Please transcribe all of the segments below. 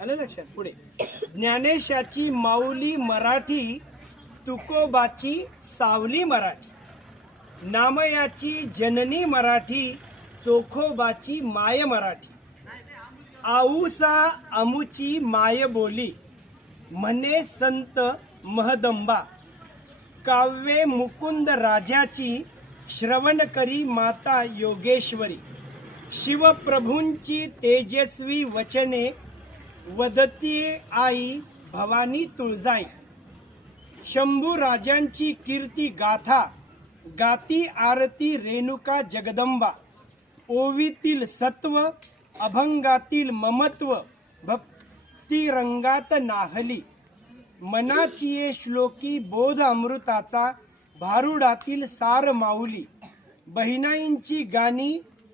आलं लक्षात. पुढे ज्ञानेशाची माऊली मराठी, तुकोबाची सावली मराठी, नामयाची जननी मराठी, चोखोबाची माय मराठी, आऊसा अमुची माय बोली, म्हणे संत महदंबा, काव्ये मुकुंद राजाची, श्रवण करी माता योगेश्वरी, शिवप्रभूंची तेजस्वी वचने, वदती आई भवानी तुळजाई, शंभू राजांची कीर्ती गाथा, गाती आरती रेणुका जगदंबा, ओवीतील सत्व, अभंगातील ममत्व, भक्ती रंगात नाहली, मनाची श्लोकी बोध अमृताचा, भारुडातील सार माऊली, बहिणाईंची गाणी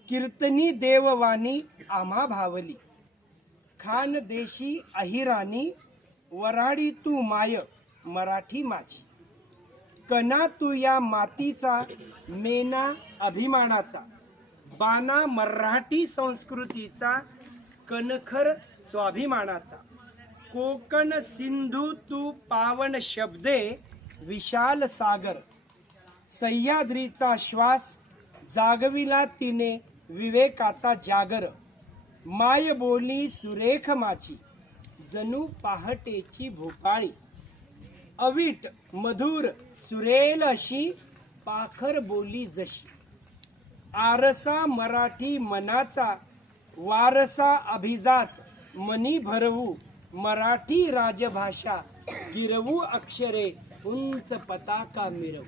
कीर्तनी देववाणी आम्हा भावली, खानदेशी अहिराणी, वराडी तू माय मराठी माझी, कणा तू या मातीचा, मेना अभिमानाचा, बाणा मराठी संस्कृतीचा, कणखर स्वाभिमानाचा, कोकण सिंधू तू पावन शब्दे, विशाल सागर, सह्याद्रीचा श्वास, जागविला तिने विवेकाचा जागर, माय बोली सुरेख माझी, जणू पहाटेची भोपाळी, अवीट मधुर सुरेल अशी, पाखर बोली जशी, आरसा मराठी मनाचा, वारसा अभिजात मनी भरवू, मराठी राजभाषा गिरवू, अक्षरे उंच पताका मिरवू.